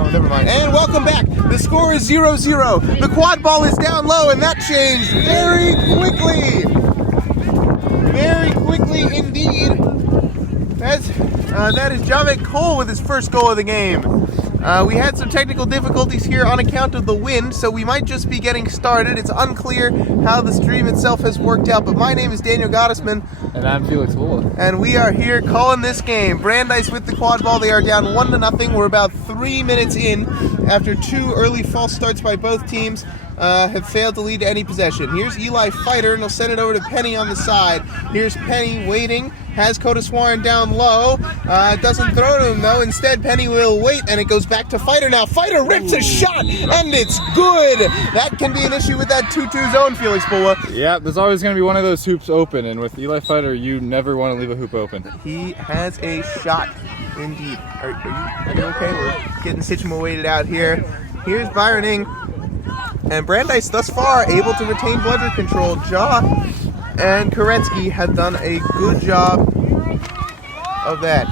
Oh, never mind. And welcome back. The score is 0-0. The quad ball is down low, and that changed very quickly. Very quickly indeed. That is Javed Cole with his first goal of the game. We had some technical difficulties here on account of the wind, so we might just be getting started. It's unclear how the stream itself has worked out, but my name is Daniel Gottesman. And I'm Felix Wola. And we are here calling this game. Brandeis with the quad ball. They are down 1-0. We're about 3 minutes in after two early false starts by both teams have failed to lead to any possession. Here's Eli Fighter, and he'll send it over to Penny on the side. Here's Penny waiting. Has Kodaswaran down low. Doesn't throw to him, though. Instead, Penny will wait, and it goes back to Fighter now. Fighter rips a shot, and it's good. That can be an issue with that 2-2 zone, Felix Bola. Yeah, there's always going to be one of those hoops open, and with Eli Fighter, you never want to leave a hoop open. He has a shot, indeed. Are you okay? We're getting Sitchmo weighted out here. Here's Byron Ing. And Brandeis, thus far, able to retain bludger control. Ja and Koretsky have done a good job of that.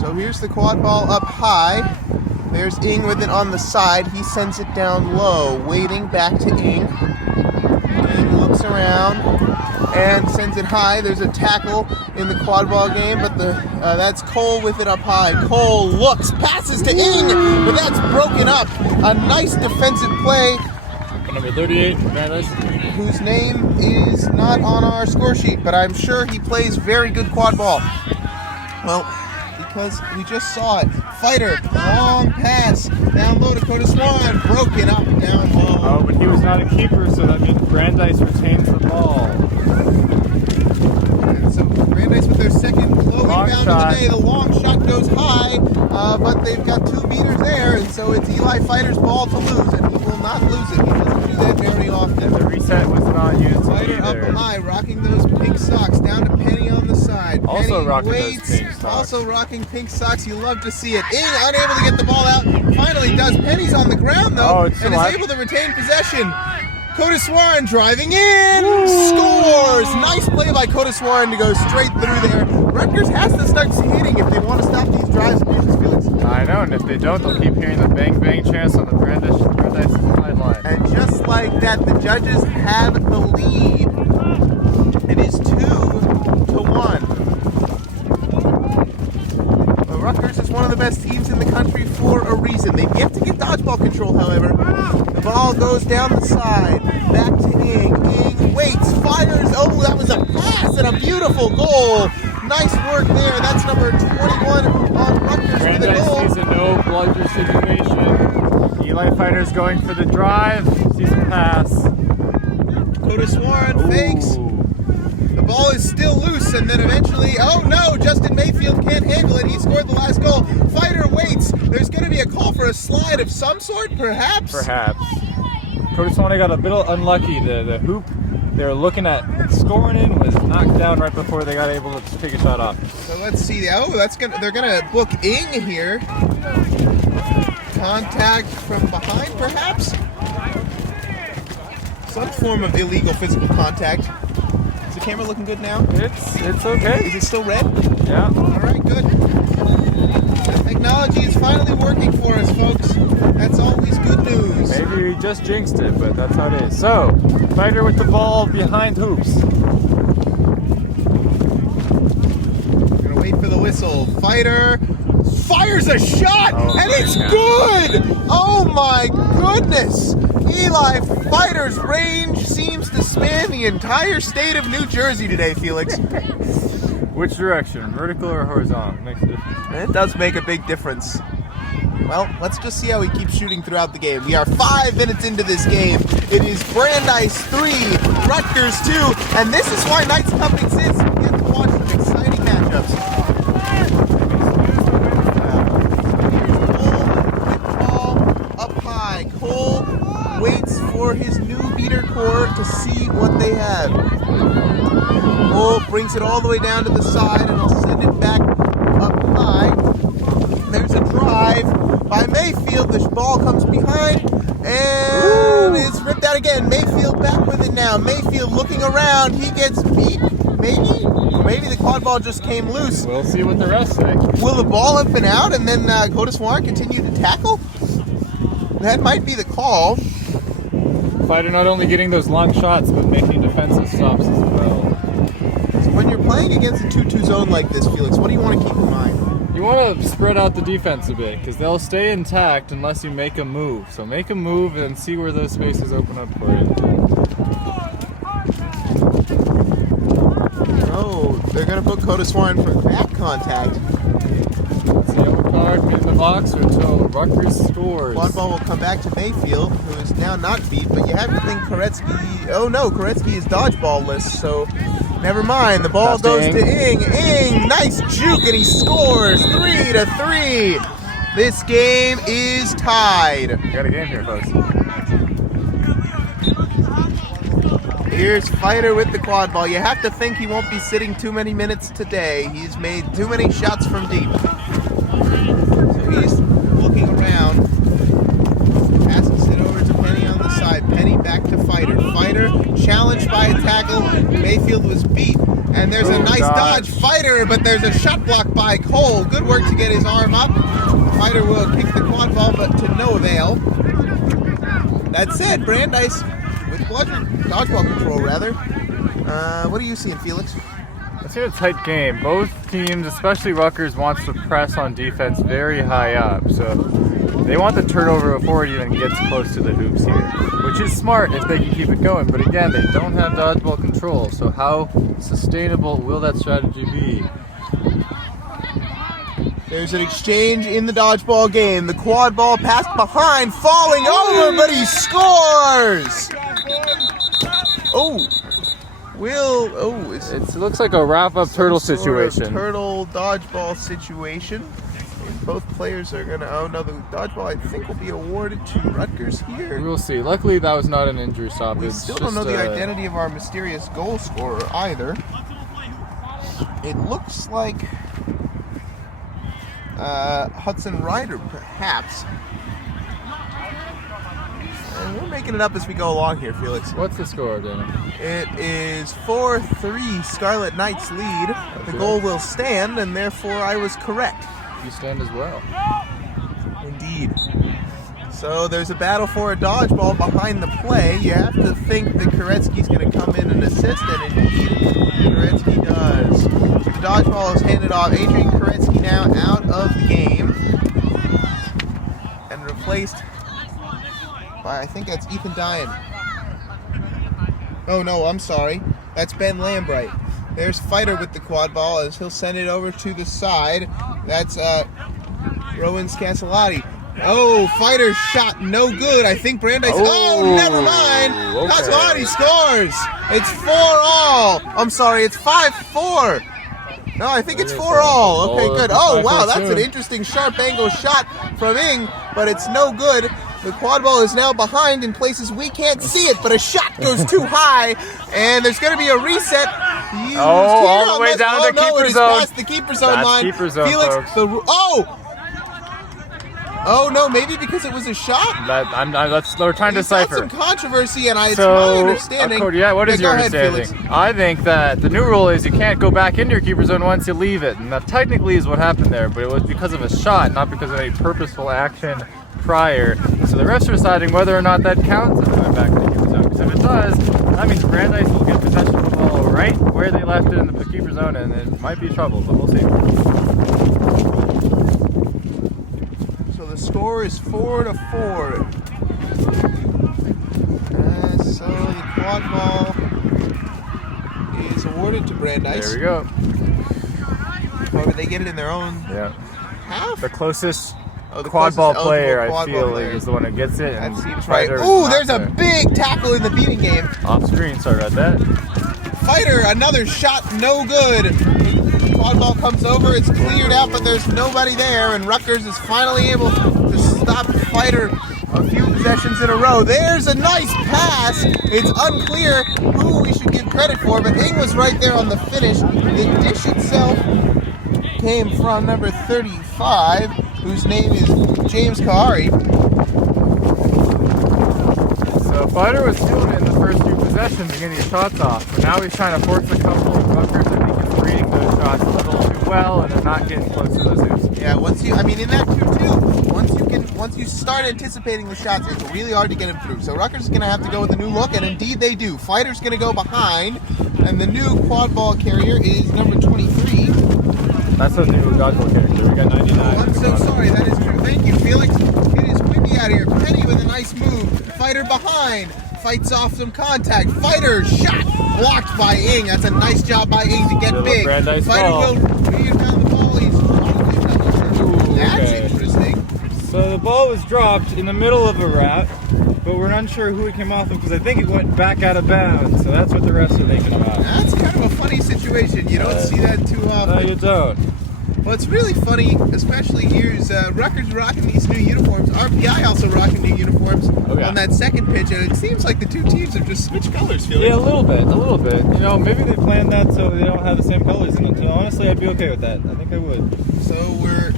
So here's the quad ball up high. There's Ing with it on the side. He sends it down low, waiting back to Ing. Ing looks around and sends it high. There's a tackle in the quad ball game, but that's Cole with it up high. Cole looks, passes to Ing, but that's broken up. A nice defensive play. Number 38, Brandeis. Whose name is not on our score sheet, but I'm sure he plays very good quad ball. Well, because we just saw it. Fighter, long pass, down low to Kodaswaran, broken up down low. Oh, but he was not a keeper, so that means Brandeis retains the ball. And so Brandeis with their second low rebound of the day. The long shot goes high, but they've got 2 meters there, and so it's Eli Fighter's ball to lose, and he will not lose it. He doesn't do that very often. And the reset was not used. Fighter up high, rocking those pink socks, down to Penny on the side. Also Penny rocking waits, those pink socks. Also rocking pink socks. You love to see it. Ing unable to get the ball out. Finally does. Penny's on the ground though, and is able to retain possession. Kodaswaran driving in, scores! Nice play by Kodaswaran to go straight through there. Rutgers has to start hitting if they want to stop these drives and uses, Felix. I know, and if they don't, they'll keep hearing the bang bang chants on the Brandeis sideline. And just like that, the judges have the lead. It is 2-1. Well, Rutgers is one of the best teams in the country for a reason. They've yet to get dodgeball control, however. The ball goes down the side, back to Ing. Ing waits, fires. Oh, that was a pass and a beautiful goal. Nice work there. That's number 21 on Rutgers for the goal. Brandeis sees a no bludger situation. Eli Fighter's going for the drive. Sees a pass. Kodaswaran fakes. The ball is still loose, and then eventually, oh no, Justin Mayfield can't handle it. He scored the last goal. Fighter waits. There's going to be a call for a slide of some sort, perhaps? Perhaps. Kodaswaran got a bit unlucky. The hoop they were looking at scoring in was knocked down right before they got able to take a shot off. So let's see. Oh, they're going to book Ing here. Contact from behind, perhaps? Some form of illegal physical contact. Is the camera looking good now? It's okay. Is it still red? Yeah. All right, good. Technology is finally working for us, folks. That's always good news. Maybe we just jinxed it, but that's how it is. So, Fighter with the ball behind hoops. We're going to wait for the whistle. Fighter fires a shot, and it's good! Oh my goodness! Eli Fighter's range seems to span the entire state of New Jersey today, Felix. Which direction, vertical or horizontal? Makes a difference. It does make a big difference. Well, let's just see how he keeps shooting throughout the game. We are 5 minutes into this game. It is Brandeis 3, Rutgers 2, and this is why Nights Cup exists. We get to watch some exciting matchups. Up high. Cole waits for his new beater core to see what they have. Cole brings it all the way down to the side, and he'll send it back up high. There's a drive by Mayfield. The ball comes behind, and it's ripped out again. Mayfield back with it now. Mayfield looking around. He gets beat, maybe? maybe the quad ball just came loose. We'll see what the rest say. Will the ball have been out and then Kodeswarren continue to tackle? That might be the call. Fighter not only getting those long shots, but making defensive stops as well. So when you're playing against a 2-2 zone like this, Felix, what do you want to keep in mind? You want to spread out the defense a bit, because they'll stay intact unless you make a move. So make a move and see where those spaces open up for you. Oh, they're going to put Kodeswarren for back contact. It's the yellow card in the box until Rutgers scores. Quad ball will come back to Mayfield, who is now not beat, but you have to think Koretsky... Oh no, Koretsky is dodgeball-less, so never mind. The ball goes to Ing. Ing, nice juke, and he scores 3-3. This game is tied. We got a game here, folks. Here's Fighter with the quad ball. You have to think he won't be sitting too many minutes today. He's made too many shots from deep. So he's looking around. Passes it over to Penny on the side. Penny back to Fighter. Fighter challenged by a tackle. Mayfield was beat. And there's a nice dodge. Fighter, but there's a shot block by Cole. Good work to get his arm up. Fighter will kick the quad ball, but to no avail. That said, Brandeis with dodgeball control, rather. What are you seeing, Felix? It's a tight game. Both teams, especially Rutgers, wants to press on defense very high up. So they want the turnover before it even gets close to the hoops here, which is smart if they can keep it going. But again, they don't have dodgeball control. So how sustainable will that strategy be? There's an exchange in the dodgeball game. The quad ball passed behind, falling over, but he scores! Oh, it looks like a wrap-up turtle situation. Turtle dodgeball situation. And both players are gonna. Oh no, the dodgeball I think will be awarded to Rutgers here. We'll see. Luckily, that was not an injury stoppage. We still don't know the identity of our mysterious goal scorer either. It looks like Hudson Ryder, perhaps. And we're making it up as we go along here, Felix. What's the score, Dana? It is 4-3, Scarlet Knights lead. The goal will stand, and therefore I was correct. You stand as well. Indeed. So there's a battle for a dodgeball behind the play. You have to think that Koretsky's going to come in and assist, and indeed Koretsky does. The dodgeball is handed off. Adrian Koretsky now out of the game and replaced by, I think that's Ethan Dyan. Oh no, I'm sorry. That's Ben Lambright. There's Fighter with the quad ball as he'll send it over to the side. That's Rowan Scancelati. Oh, Fighter's shot no good. I think Brandeis. Oh, never mind. Okay. Scancelati scores. It's 4-all. I'm sorry, it's 5-4. No, I think it's 4-all. Okay, good. Oh, wow, that's an interesting sharp angle shot from Ing, but it's no good. The quad ball is now behind in places we can't see it, but a shot goes too high, and there's going to be a reset. All the way down to keeper zone. Past the keeper zone line. Keeper zone, Felix, folks. Oh no, maybe because it was a shot? We're trying to decipher. Some controversy, and it's my understanding. What is your understanding? Felix. I think that the new rule is you can't go back into your keeper zone once you leave it, and that technically is what happened there, but it was because of a shot, not because of a purposeful action prior. So the refs are deciding whether or not that counts as going back to the keeper zone. Because if it does, that means Brandeis will get possession of the ball right where they left it in the keeper zone, and it might be trouble, but we'll see. So the score is 4-4. So the quad ball is awarded to Brandeis. There we go. However, they get it in their own half? The closest quad ball player, I feel, is the one who gets it. That seems right. Ooh, there's a big tackle in the beating game. Off screen, sorry about that. Fighter, another shot, no good. Quad ball comes over, it's cleared out, but there's nobody there, and Rutgers is finally able to stop Fighter a few possessions in a row. There's a nice pass. It's unclear who we should give credit for, but Ing was right there on the finish. The dish itself came from number 35, whose name is James Kahari. So Fighter was doing it in the first few possessions and getting his shots off, but now he's trying to force a couple of Rutgers to make it 3 reading those shots a little too well, and they're not getting close to those hoops. Yeah, in that 2-2, once you start anticipating the shots, it's really hard to get them through. So Rutgers is going to have to go with a new look, and indeed they do. Fighter's going to go behind, and the new quad ball carrier is number 23. That's a new dodgeball character. We got 99. Oh, I'm so sorry. That is true. Thank you, Felix. It is windy out here. Penny with a nice move. Fighter behind. Fights off some contact. Fighter shot blocked by Ing. That's a nice job by Ing to get Little big. Brandeis Fighter ball. will rebound the ball. He's That's okay. interesting. So the ball was dropped in the middle of a wrap, but we're unsure who it came off of because I think it went back out of bounds. So that's what the refs are thinking about. That's kind of a funny situation. You don't see that too often. No, you don't. What's really funny, especially here, is Rutgers rocking these new uniforms. RPI also rocking new uniforms on that second pitch, and it seems like the two teams have just switched colors, Felix. Yeah, a little bit. You know, maybe they planned that so they don't have the same colors in it. You know, honestly, I'd be okay with that. I think I would. So we're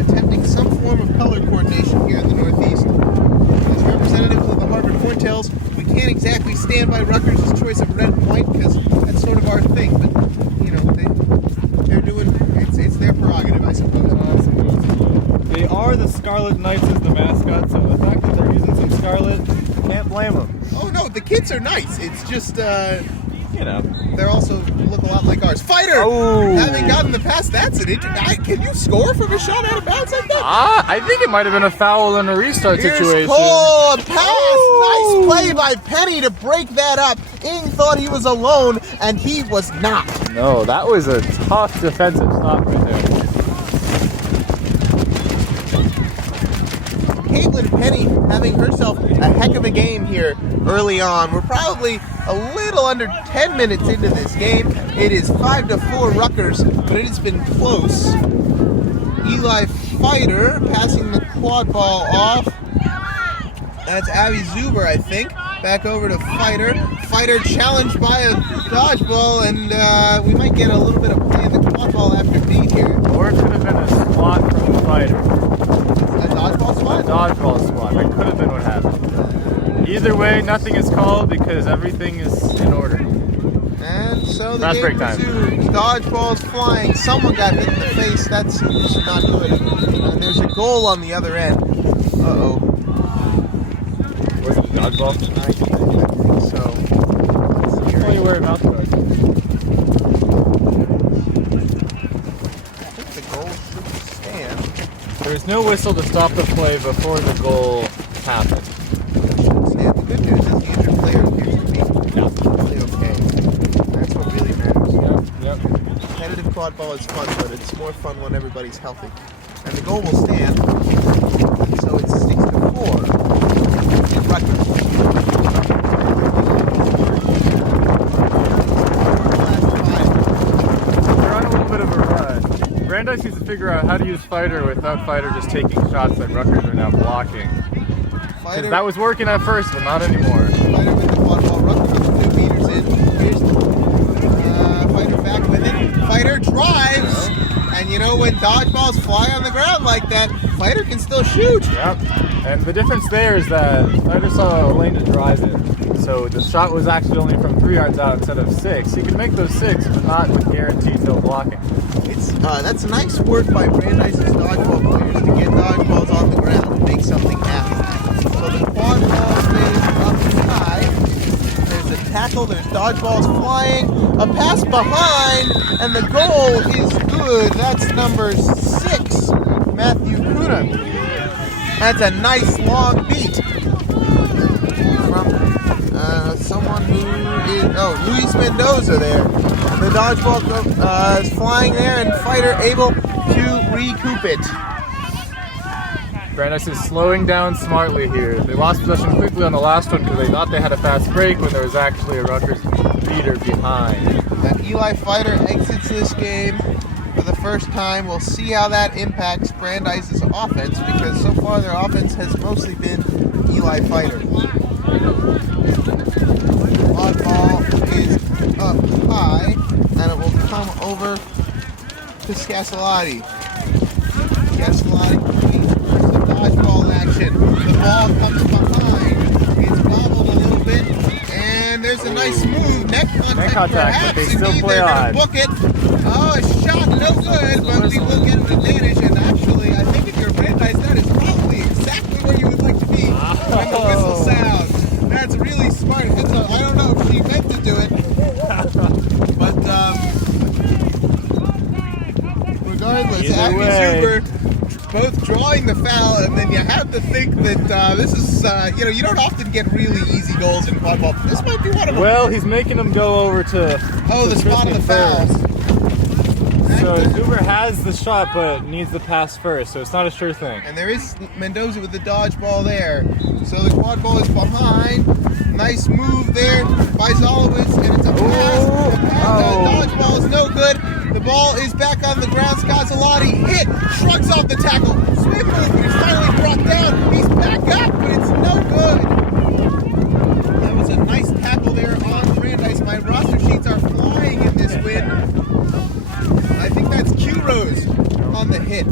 attempting some form of color coordination here in the Northeast. As representatives of the Harvard Horntails, we can't exactly stand by Rutgers' choice of red and white because that's sort of our thing, but, you know, they're doing, it's their prerogative, I suppose. They are the Scarlet Knights as the mascot, so the fact that they're using some scarlet, can't blame them. Oh no, the kids are nice. It's just, you know, they're also look a lot like ours. Fighter! Oh. Having gotten the pass, that's an can you score from a shot out of bounds like that? I think it might have been a foul in a restart situation. Cole, a pass! Oh. Nice play by Penny to break that up. Ing thought he was alone, and he was not. No, that was a tough defensive stop right there. Caitlin Penny having herself a heck of a game here early on. We're probably a little under 10 minutes into this game. It is 5-4 Rutgers, but it has been close. Eli Fighter passing the quad ball off. That's Abby Zuber, I think. Back over to Fighter. Fighter challenged by a dodgeball, and we might get a little bit of play in the quad ball after beat here. Or it could have been a swat from the Fighter. A dodgeball swat? Dodgeball swat. That could have been what happened. Either way, nothing is called because everything is in order. And so the Fast game break time. resumes. Dodgeballs flying. Someone got hit in the face. That's not good. And there's a goal on the other end. Uh-oh. Was it a dodgeball? I think so. Let's see here. Only where mouth goes. I think the goal should stand. There's no whistle to stop the play before the goal happened. Stand. The good news is the injured player appears to be okay. That's what really matters. Yep. Competitive quad ball is fun, but it's more fun when everybody's healthy. And the goal will stand. So it's 6-4. In Rutgers. They're on a little bit of a run. Brandeis needs to figure out how to use Fighter without Fighter just taking shots that Rutgers are now blocking. Fighter, That was working at first, but not anymore. Fighter with the quad ball. Rutgers with 2 meters in. Here's Fighter back with it. Fighter drives. And you know, when dodgeballs fly on the ground like that, Fighter can still shoot. Yep. And the difference there is that Fighter saw a lane to drive it. So the shot was actually only from 3 yards out instead of 6. You can make those 6, but not with guaranteed no blocking. That's nice work by Brandeis' dodgeball players to get dodgeballs on the ground and make something happen. So the quad ball stays up high. There's a tackle, there's dodgeballs flying, a pass behind, and the goal is good. That's number 6, Matthew Kuna. That's a nice long beat from someone who is, Luis Mendoza there. The dodgeball is flying there, and Fighter able to recoup it. Brandeis is slowing down smartly here. They lost possession quickly on the last one because they thought they had a fast break when there was actually a Rutgers beater behind. And Eli Fighter exits this game for the first time. We'll see how that impacts Brandeis' offense, because so far their offense has mostly been Eli Fighter. Odd ball is up high, and it will come over to Scassalotti. Scassalotti versus the dodgeball action. The ball comes behind. It's bobbled a little bit, and there's a nice Nice move. Neck contact, but perhaps. they still Indeed, play they're on. going to book it. Oh, a shot, no good, but we will get an advantage. And actually, I think if you're Brandeis, that is probably exactly where you would like to be when the whistle sounds. That's really smart. I don't know if she meant to do it, but regardless, Abby Zuber both drawing the foul, and then you have to think that this is, you don't often get really easy goals in quad ball. This might be one of them. Well, he's making them go over to the spot of the foul. So Zuber has the shot, but needs the pass first, so it's not a sure thing. And there is Mendoza with the dodgeball there. So the quad ball is behind. Nice move there by Zolowitz, and it's a pass. The dodgeball is no good. The ball is back on the ground. Scazzalotti hit, shrugs off the tackle. Smith move, but he's finally brought down. He's back up, but it's no good. That was a nice tackle there on Brandeis. My roster sheets are flying in this win. I think that's Q-Rose on the hit.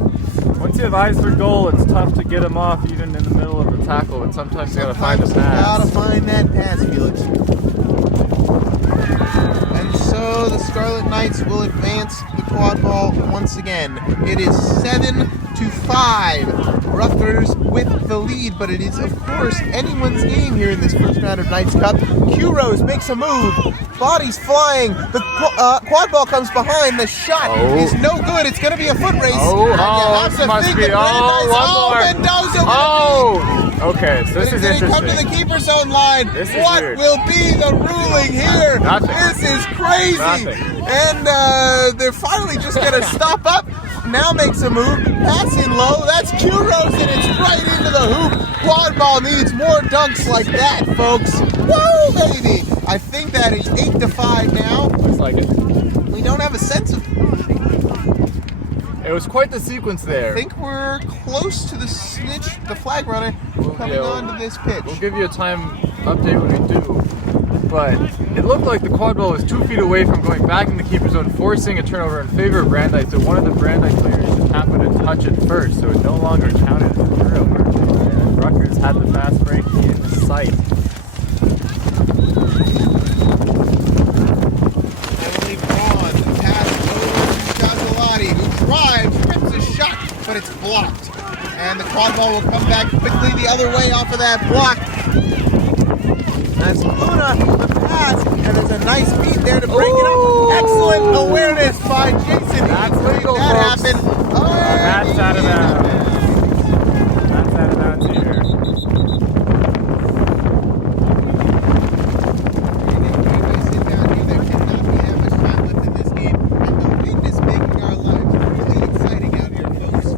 Once you have eyes for goal, it's tough to get him off even in the middle of the tackle, but sometimes you gotta find the pass. Gotta find that pass, Felix. And so the Scarlet Knights will advance the quad ball once again. It is 7-5. Rutgers with the lead, but it is, of course, anyone's game here in this first round of Knights Cup. Q-Rose makes a move. Body's flying. The quad ball comes behind. The shot is no good. It's going to be a foot race. It must be. Mendoza. Okay, so this is interesting. Come to the keeper zone line. What will be the ruling here? Nothing. This is crazy. Nothing. And they're finally just going to stop up. Now makes a move. Passing low. That's Q-Rose, and it's right into the hoop. Quad ball needs more dunks like that, folks. Woo, baby. I think that is 8-5 now. Looks like it. We don't have a sense of... It was quite the sequence there. I think we're close to the flag runner coming onto this pitch. We'll give you a time update when we do. But it looked like the quad ball was 2 feet away from going back in the keeper zone, forcing a turnover in favor of Brandeis. So one of the Brandeis players just happened to touch it first, so it no longer counted as a turnover. And Rutgers had the fast break in sight. Emily Braun, the pass over to Scazzalotti, who drives, rips a shot, but it's blocked. And the quad ball will come back quickly the other way off of that block. That's Luna, the pass, and there's a nice beat there to break it up. Excellent awareness by Jason. That's legal, that folks. happen. That's out of bounds. That's out of bounds here. Sit down here. There cannot be that much time left in this game, and the wind is making our lives really exciting out here, folks.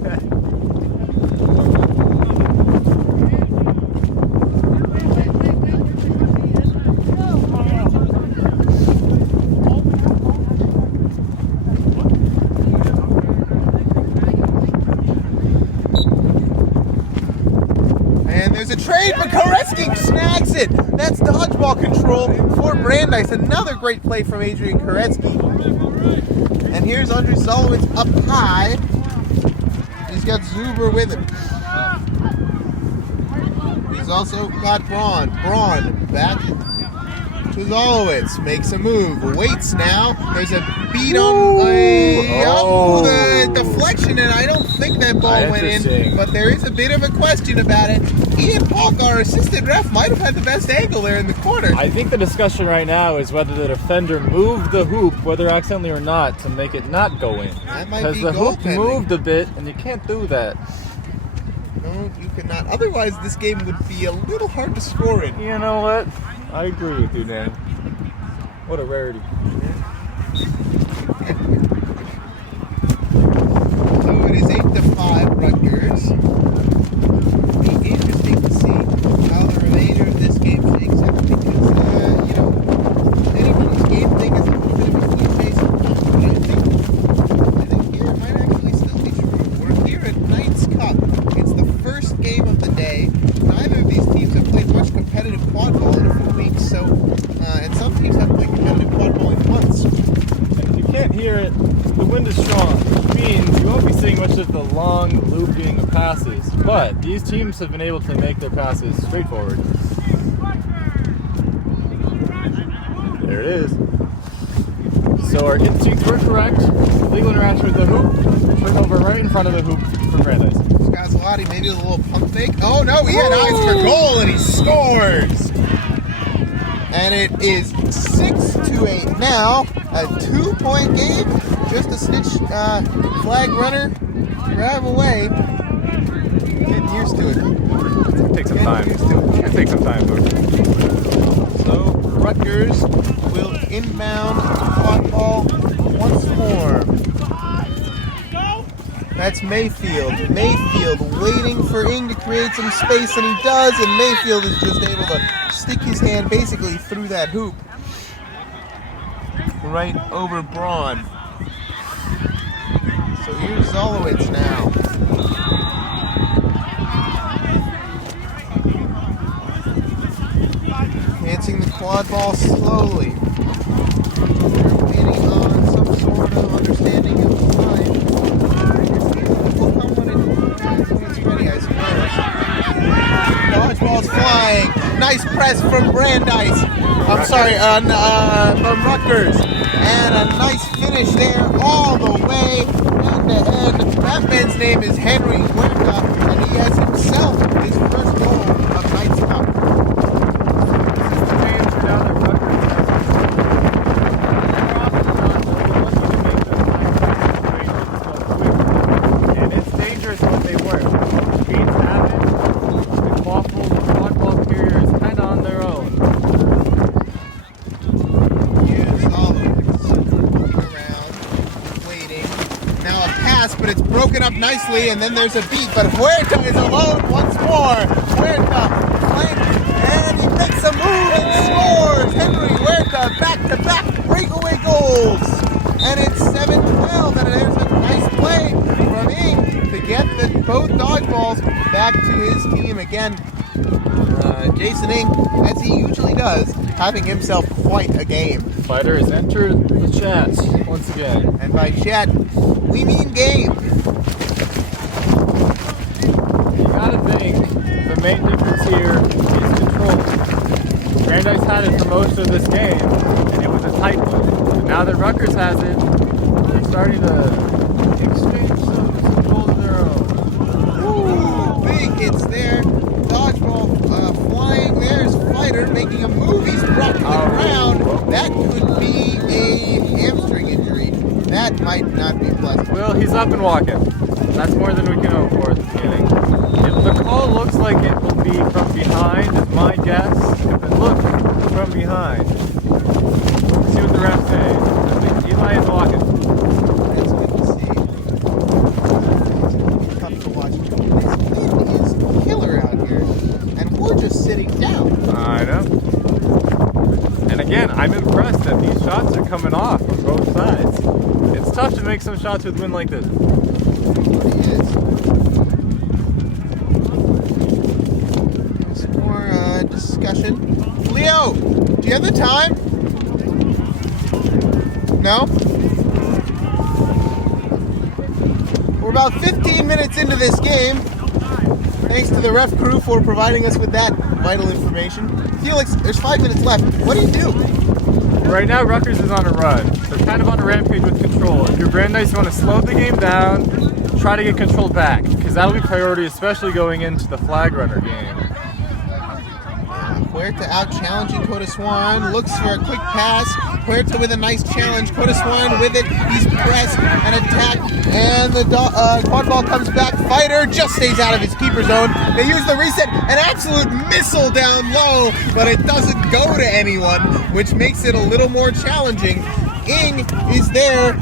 There's a trade, but Koretsky snags it. That's dodgeball control for Brandeis. Another great play from Adrian Koretsky. And here's Andrew Zolowitz up high. He's got Zuber with him. He's also got Braun. Braun back to Zolowitz. Makes a move. Waits now. There's a beat on the deflection, and I don't think that ball went in. But there is a bit of a question about it. Ian Polk, our assistant ref, might have had the best angle there in the corner. I think the discussion right now is whether the defender moved the hoop, whether accidentally or not, to make it not go in. That might be because the hoop goaltending. moved a bit, and you can't do that. No, you cannot. Otherwise, this game would be a little hard to score in. You know what? I agree with you, Dan. What a rarity. So it is 8-5 Rutgers. It'll be interesting to see how the remainder of this game shakes out because, anyone's game thing is a little bit of a cliche sometimes, but I think here it might actually still be true. We're here at Knights Cup. It's the first game of the day. Neither of these teams have played much competitive quad ball in a few weeks, so, and some teams have played competitive quad ball in months. And if you can't hear it, the wind is strong, which means you won't be seeing much of the long looping of passes. But these teams have been able to make their passes straightforward. There it is. So our instincts were correct. Legal interaction with the hoop. Turnover right in front of the hoop for Brandeis. Scazzotti maybe a little pump fake. Oh no, he had eyes for goal and he scores! And it is 6-8 now. A 2-point game. Just a snitch flag runner. Grab away. Getting used to it. Take some time. It takes some time, folks. So Rutgers will inbound quad ball once more. That's Mayfield. Mayfield waiting for Ing to create some space, and he does, and Mayfield is just able to stick his hand basically through that hoop. Right over Braun. So here's Zolowitz now. Dancing the quad ball slowly. They're waiting on some sort of understanding of the time. We'll come when it's ready, I suppose. Dodgeball's flying. Nice press from Brandeis. From Rutgers. And a nice finish there all the way end to end. That man's name is Henry Huerta, and he has himself his first goal of Knight's Cup. But it's broken up nicely, and then there's a beat, but Huerta is alone once more. Huerta flank, and he makes a move and scores. Henry Huerta back-to-back breakaway goals, and it's 7-12, and there's a nice play from Ing to get both dodgeballs back to his team again. Jason Ing, as he usually does, having himself quite a game. Fighter has entered the chat once again. And by chat, we mean game. You gotta think the main difference here is control. Brandeis had it for most of this game, and it was a tight one. And now that Rutgers has it, they're starting to exchange some goals of their own. Ooh, big hits there. Dodgeball flying. There's Fighter making a move. He's brought to the ground. That could be a hamstring injury. That might not be pleasant. Well, he's up and walking. That's more than we can hope for at the beginning. If the call looks like it will be from behind, is my guess. If it looks from behind, see what the refs say. I think Eli is walking. That's good to see. Tough to watch. This wind is killer out here, and we're just sitting down. I know. And again, I'm impressed that these shots are coming off on both sides. It's tough to make some shots with wind like this. It is. Some more discussion. Leo, do you have the time? No? We're about 15 minutes into this game. Thanks to the ref crew for providing us with that vital information. Felix, there's 5 minutes left. What do you do? Right now, Rutgers is on a run. They're kind of on a rampage with control. If you're Brandeis, you want to slow the game down, try to get control back, because that'll be priority, especially going into the flag runner game. Huerta out challenging Coda Swan, looks for a quick pass. Huerta with a nice challenge. Coda Swan with it. He's pressed and attacked, and the quad ball comes back. Fighter just stays out of his keeper zone. They use the reset, an absolute missile down low, but it doesn't go to anyone, which makes it a little more challenging. Ing is there,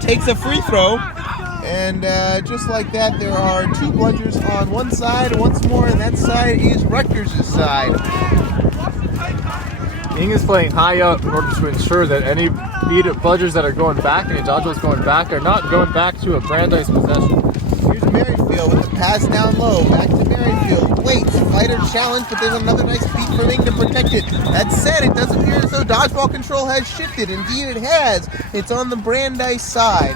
takes a free throw, and just like that, there are two bludgers on one side once more, and that side is Rutgers' side. Ing is playing high up in order to ensure that any bludgers that are going back, any dodgeballs going back, are not going back to a Brandeis possession. Here's Merrifield with the pass down low. Back to Merrifield. Waits. Fighter challenge, but there's another nice beat from Ing to protect it. That said, it does appear as though dodgeball control has shifted. Indeed, it has. It's on the Brandeis side.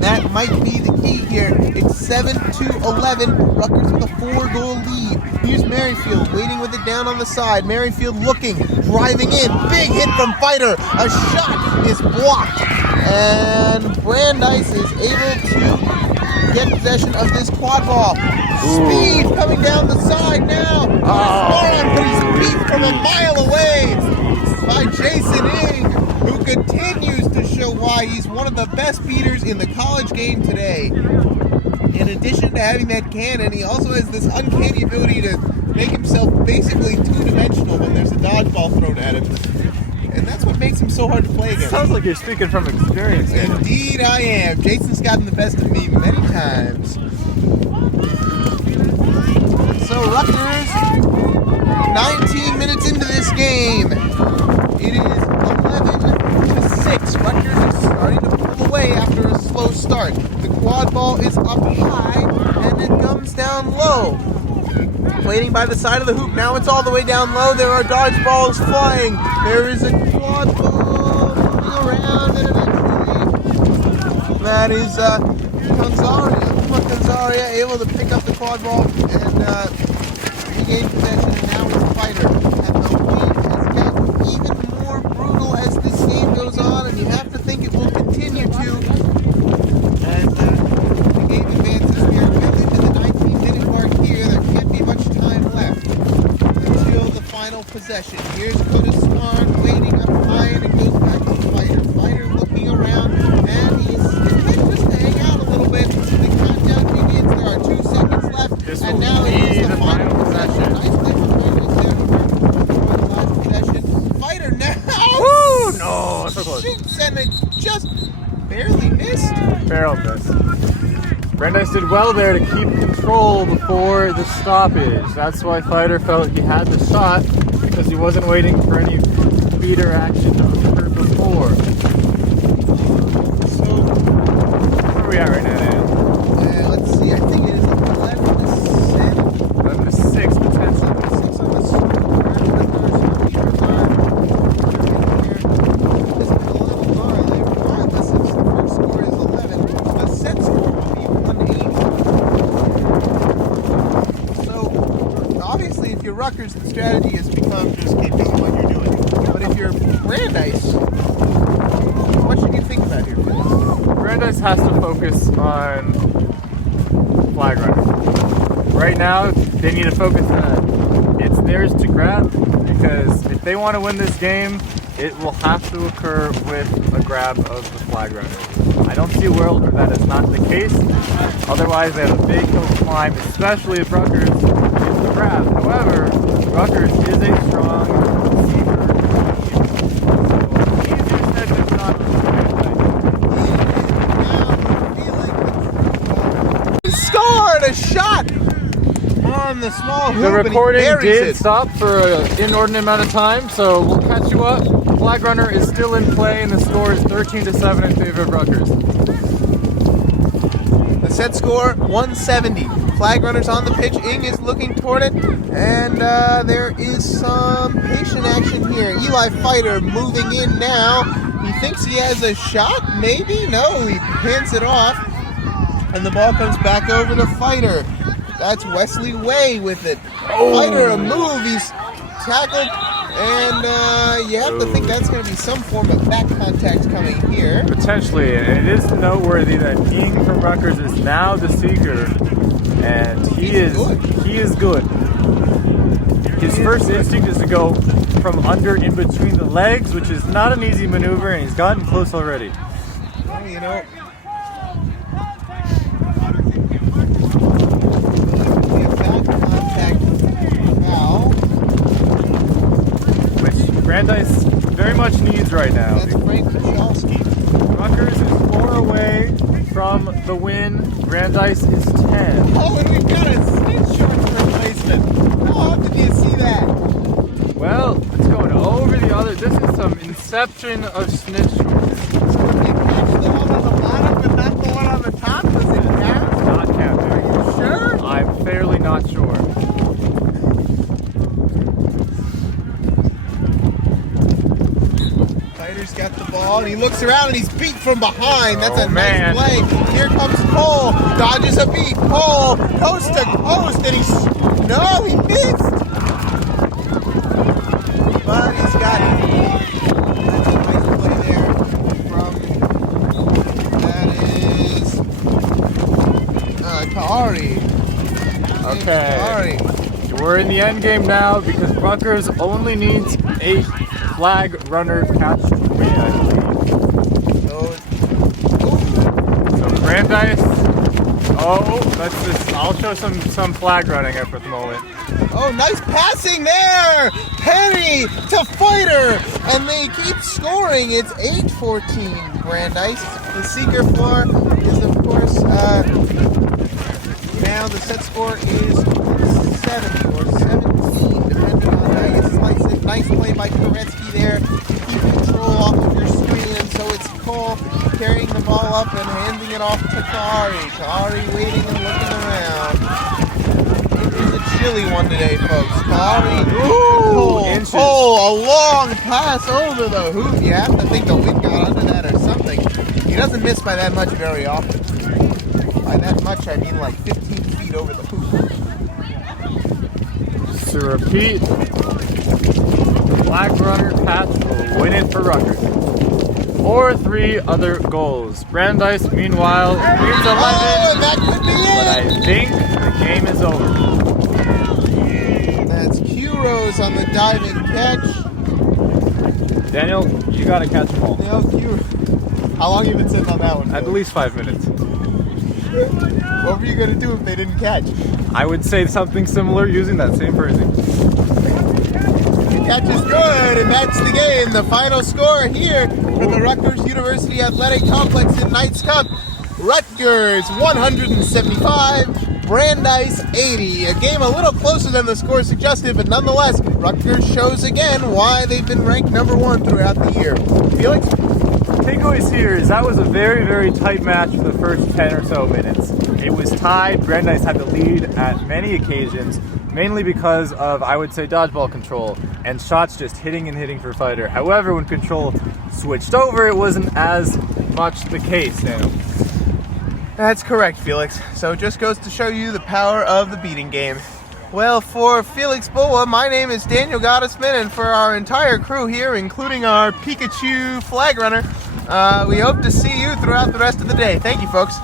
That might be the key here. It's 7-11. Rutgers with a 4-goal lead. Here's Merrifield waiting with it down on the side. Merrifield looking, driving in. Big hit from Fighter. A shot is blocked. And Brandeis is able to get possession of this quad ball. Speed coming down the side now. But he's beat from a mile away by Jason Ing, who continues to show why he's one of the best beaters in the college game today. In addition to having that cannon, he also has this uncanny ability to make himself basically two-dimensional when there's a dodgeball thrown at him. And that's what makes him so hard to play against. Sounds like you're speaking from experience. Indeed I am. Jason's gotten the best of me many times. So Rutgers, 19 minutes into this game. It is 11-6. Rutgers is starting to pull away after a slow start. The quad ball is up high and it comes down low. Waiting by the side of the hoop. Now it's all the way down low. There are dodgeballs flying. There is a quad ball moving around, and eventually that is Kanzaria able to pick up the quad ball and regain possession. And now it's Fighter. And the wind has gotten even more brutal as this game goes on, and you have to think it will continue to. And the game advances. We are well into the 19-minute mark here. There can't be much time left until the final possession. Here's Curtis Smart waiting up high, and it goes back to Fighter. Fighter looking around, and he's just to hang out a little bit. The countdown begins. There are 2 seconds left, and now it is the final possession. Nice play from Brandeis there for the last possession. Fighter now. Woo! No, so close. Shoots, and it just barely missed. Barrel miss. Brandeis did well there to keep control before the stoppage. That's why Fighter felt he had the shot, because he wasn't waiting for any beater action to occur before. So, where are we at right now, Dan? let's see. I think it is 11-7. 11-6, potentially. 6 on the score. This is a little bar. Regardless, if the first score is 11, the set score will be 180. So, obviously, if you're Rutgers, the strategy has become just keep doing what you're doing. But if you're Brandeis, what should you think about here? Brandeis has to focus on flag runner. Right now, they need to focus on it's theirs to grab, because if they want to win this game, it will have to occur with a grab of the flag runner. I don't see a world where that is not the case. Otherwise, they have a big hill to climb, especially if Rutgers is the grab. However, Rutgers is a strong receiver. So, easier said than done. Scored a shot on the small hoop. The recording and he buries did it. stop for an inordinate amount of time, so we'll catch you up. Flag runner is still in play, and the score is 13-7 in favor of Rutgers. The set score 170. Flag runner's on the pitch. Ing is looking toward it, and there is some patient action here. Eli Fighter moving in now. He thinks he has a shot, maybe? No, he hands it off, and the ball comes back over to Fighter. That's Wesley Way with it. Fighter a move. He's tackled, and you have to think that's going to be some form of back contact coming here. Potentially, and it is noteworthy that Ing from Rutgers is now the seeker, and he is good. His first instinct is to go from under in between the legs, which is not an easy maneuver, and he's gotten close already. Well, you know, Brandeis very much needs right now. that's Frank Michalski. Rutgers is 4 away from the win. Brandeis is 10. Oh, and we've got a snitch shorts replacement. How often do you see that? Well, it's going over the other. This is some inception of snitch shorts. So if you catch the one on the bottom but not the one on the top, does it count? Not counting. Are you sure? I'm fairly not sure. Fighter's got the ball, and he looks around, and he's beat from behind. That's a man. nice play. Here comes Cole, dodges a beat. Cole, coast to coast, and he no, he missed! But he's got it. That's a nice play there from, that is, Kaari. Okay. Kaari. We're in the end game now because Rutgers only needs a flag runner catch to win, I believe. So Brandeis. Oh, that's this. I'll show some flag running up at the moment. Oh, nice passing there! Penny to Fighter! And they keep scoring. It's 8-14, Brandeis. The seeker floor is, of course, now the set score is 7 or 17, depending on how you slice it. Nice play by Koretsky there to keep control off of your screen. And so it's Cole carrying the ball up and handing it off to Kaari. Kaari waiting and looking around. It is a chilly one today, folks. Kaari, Cole, a long pass over the hoop. You have to think the wind got under that or something. He doesn't miss by that much very often. By that much, I mean like 15 feet over the hoop. Just to repeat, flag runner catch will win it for Rutgers. Or 3 other goals. Brandeis, meanwhile, leads 11. Oh, and that could be But I it! think the game is over. That's Q-Rose on the diving catch. Daniel, you gotta catch them all. Now Q. How long have you been sitting on that one? At least 5 minutes. What were you going to do if they didn't catch? I would say something similar using that same phrasing. The catch is good, and that's the game. The final score here from the Rutgers University Athletic Complex in Knights Cup. Rutgers 175, Brandeis 80. A game a little closer than the score suggested, but nonetheless, Rutgers shows again why they've been ranked number 1 throughout the year. Felix? Takeaways here is that was a very, very tight match for the first 10 or so minutes. It was tied. Brandeis had the lead at many occasions, mainly because of, I would say, dodgeball control and shots just hitting and hitting for Fighter. However, when control switched over, it wasn't as much the case, Daniel. That's correct, Felix. So it just goes to show you the power of the beating game. Well, for Felix Boa, my name is Daniel Gottesman, and for our entire crew here, including our Pikachu flag runner, we hope to see you throughout the rest of the day. Thank you, folks.